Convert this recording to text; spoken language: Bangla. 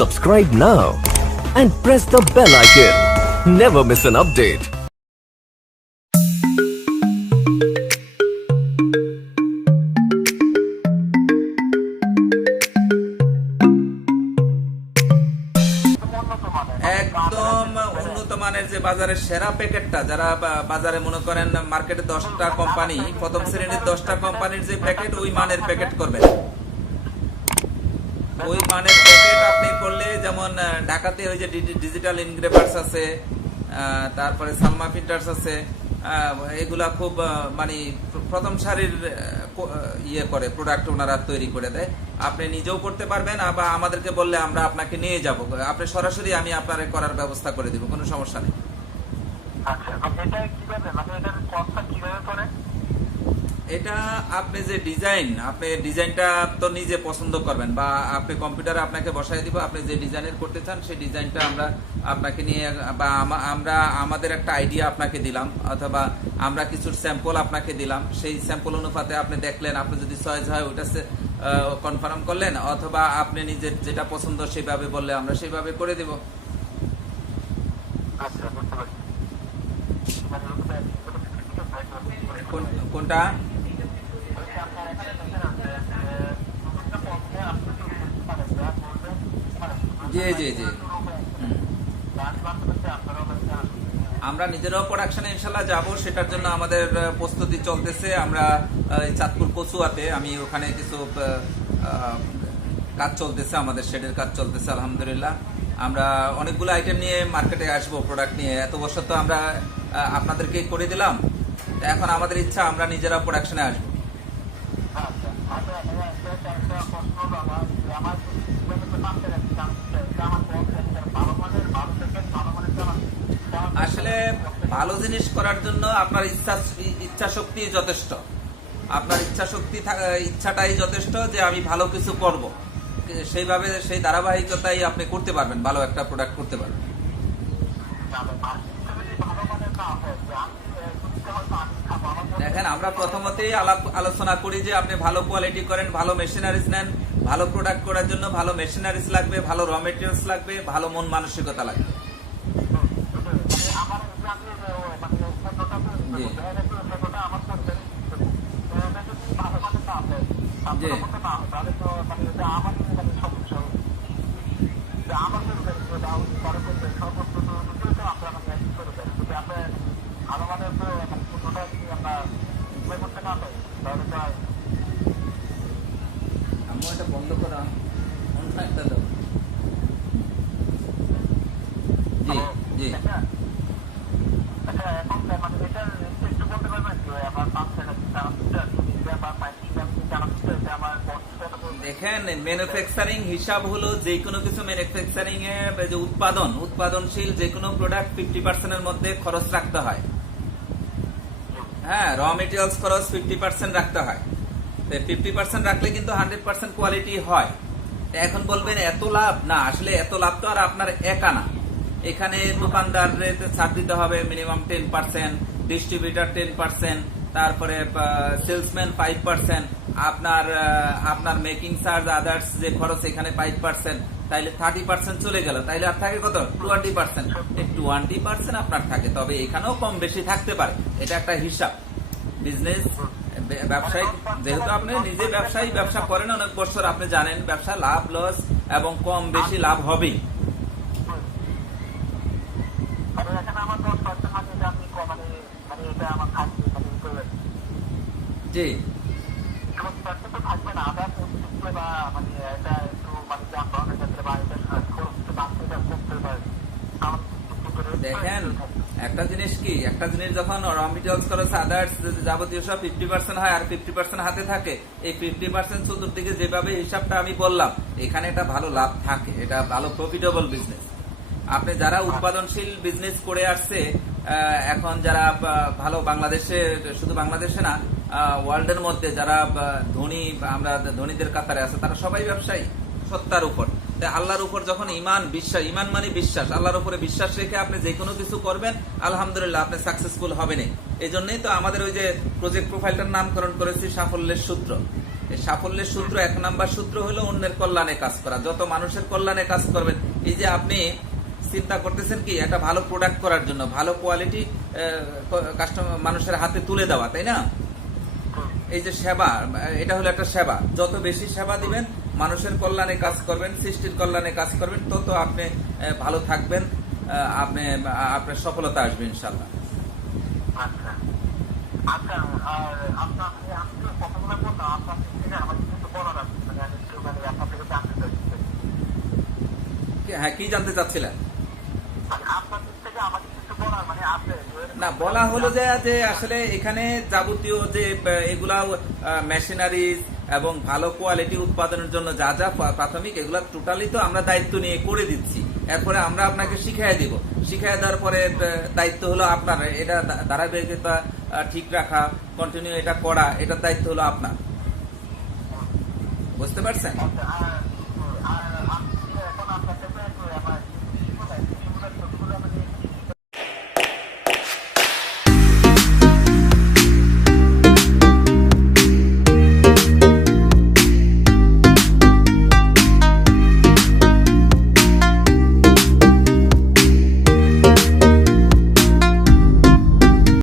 Subscribe now and press the bell icon. Never miss an update. একদম উন্নত মানের যে বাজারের সেরা প্যাকেটটা, যারা বাজারে মনে করেন মার্কেটে 10টা কোম্পানি, প্রথম শ্রেণীর 10টা কোম্পানির যে প্যাকেট, ওই মানের প্যাকেট করবেন। ওই মানের প্যাকেট আপনি করলে, যেমন ঢাকাতে ওই যে ডিজিটাল ইনগ্রেভার্স আছে, তারপরে সালমা প্রিন্টার্স আছে, এগুলা খুব মানে প্রথম সারির ইয়ে করে প্রোডাক্ট ওনারা তৈরি করে দেয়। আপনি নিজেও করতে পারবেন, আবার আমাদেরকে বললে আমরা আপনাকে নিয়ে যাব, আপনি সরাসরি আমি আপনার করার ব্যবস্থা করে দিব, কোনো সমস্যা নেই। এটা আপনি যে ডিজাইন, আপনি ডিজাইনটা তো নিজে পছন্দ করবেন, বা আপনি কম্পিউটারে আপনাকে বসাই দিব, আপনি যে ডিজাইনের করতে চান সেই ডিজাইনটা আমরা আপনাকে নিয়ে, বা আমরা আমাদের একটা আইডিয়া আপনাকে দিলাম, অথবা আমরা কিছু স্যাম্পল আপনাকে দিলাম, সেই স্যাম্পল অনুপাতে আপনি দেখলেন, আপনি যদি চয়েস হয় ওইটা কনফার্ম করলেন, অথবা আপনি নিজের যেটা পছন্দ সেভাবে বললে আমরা সেভাবে করে দেব। কোনটা? জি জি জি, আমরা নিজেরাও প্রোডাকশনে ইনশাল্লাহ যাব, সেটার জন্য আমাদের প্রস্তুতি চলতেছে। আমরা চাঁদপুর কচুয়াতে, আমি ওখানে কিছু কাজ চলতেছে, আমাদের শেডের কাজ চলতেছে আলহামদুলিল্লাহ। আমরা অনেকগুলো আইটেম নিয়ে মার্কেটে আসবো, প্রোডাক্ট নিয়ে। এত বছর তো আমরা আপনাদেরকে করে দিলাম, এখন আমাদের ইচ্ছা আমরা নিজেরা প্রোডাকশনে আসবো। আসলে ভালো জিনিস করার জন্য আপনার ইচ্ছা শক্তি যথেষ্ট, আপনার ইচ্ছাটাই যথেষ্ট যে আমি ভালো কিছু করব, সেইভাবে সেই ধারাবাহিকতাই আপনি করতে পারবেন, ভালো একটা প্রোডাক্ট করতে পারবেন। দেখেন, আমরা প্রথমতেই আলোচনা করি যে আপনি ভালো কোয়ালিটি করেন, ভালো মেশিনারিজ নেন। ভালো প্রোডাক্ট করার জন্য ভালো মেশিনারিজ লাগবে, ভালো র মেটেরিয়ালস লাগবে, ভালো মন মানসিকতা লাগবে। আমি এটা বন্ধ করা, অন্য একটা দাও। জি জি, দেখেন ম্যানুফ্যাকচারিং হিসাব হলো যে কোনো কিছু ম্যানুফ্যাকচারিং এ যে উৎপাদনশীল যে কোনো প্রোডাক্ট 50% এর মধ্যে খরচ রাখতে হয়। হ্যাঁ, র মেটেরিয়ালস খরচ 50% রাখতে হয়। 50% রাখলে কিন্তু 100% কোয়ালিটি হয়। এখন বলবেন এত লাভ না, আসলে এত লাভ তো আর আপনার একা না। এখানে দোকানদারের ছাড় দিতে হবে মিনিমাম 10%, ডিস্ট্রিবিউটার 10%, তারপরে সেলসম্যান 5%, আপনার মেকিং চার্জ আদার্স যে খরচ এখানে 5%, তাইলে 30% চলে গেল, তাইলে আর থাকে কত? 20%। এই 20% আপনার থাকে, তবে এখানেও কম বেশি থাকতে পারে, এটা একটা হিসাব। বিজনেস ব্যবসায়িক, যেহেতু আপনি নিজে ব্যবসা করেন অনেক বছর, আপনি জানেন ব্যবসা লাভ লস এবং কম বেশি লাভ হবেই। জি, দেখেন একটা জিনিস যখন র মেটেরিয়ালস খরচ আদার্স যাবতীয় সব 50% হয়, আর 50% হাতে থাকে, এই 50% চতুর্দিকে যেভাবে হিসাবটা আমি বললাম, এখানে এটা ভালো লাভ থাকে, এটা ভালো প্রফিটেবল বিজনেস। আপনি যারা উৎপাদনশীল বিজনেস করে আসছে, এখন যারা ভালো বাংলাদেশে, শুধু বাংলাদেশে না ওয়ার্ল্ডের মধ্যে যারা ধনী, আমরা ধনীদের কাতারে আছে, তারা সবাই ব্যবসায়ী সত্তার উপর। আল্লাহর উপর যখন ইমান মানে বিশ্বাস, আল্লাহর উপরে বিশ্বাস রেখে আপনি যে কোনো কিছু করবেন, আলহামদুলিল্লাহ আপনি সাকসেসফুল হবেন। এই জন্যই তো আমাদের ওই যে প্রজেক্ট প্রোফাইলটার নামকরণ করেছি সাফল্যের সূত্র। এই সাফল্যের সূত্র 1 নাম্বার সূত্র হলো অন্যের কল্যাণে কাজ করা। যত মানুষের কল্যাণে কাজ করবেন, এই যে আপনি চিন্তা করতেছেন কি একটা ভালো প্রোডাক্ট করার জন্য, ভালো কোয়ালিটি কাস্টমার মানুষের হাতে তুলে দেওয়া, তাই না? এই যে সেবা, এটা হলো একটা সেবা। যত বেশি সেবা দিবেন, মানুষের কল্যাণে কাজ করবেন, সৃষ্টির কল্যাণে কাজ করবেন, তত আপনি ভালো থাকবেন, আপনার সফলতা আসবে ইনশাল্লাহ। আচ্ছা আচ্ছা, আর আপনার আমি তো কথাগুলো বললাম, আপনার থেকে আমার কিছু বলার আছে, মানে আমি একটু মানে আপনার থেকে জানতে চাচ্ছি। হ্যাঁ, কি জানতে চাচ্ছিলেন? মানে আপনার থেকে আমাকে কিছু বলার মানে আছে না, বলা হলো যে আসলে এখানে যাবতীয় যে এগুলা মেশিনারিজ এবং ভালো কোয়ালিটি উৎপাদনের জন্য যা যা প্রাথমিক, এগুলা টোটালি তো আমরা দায়িত্ব নিয়ে করে দিচ্ছি। এরপরে আমরা আপনাকে শিখাই দিব, শিখাই দেওয়ার পরে দায়িত্ব হলো আপনার, এটা ধারাবাহিকতা ঠিক রাখা, কন্টিনিউ এটা করা, এটার দায়িত্ব হলো আপনার। বুঝতে পারছেন? আচ্ছা।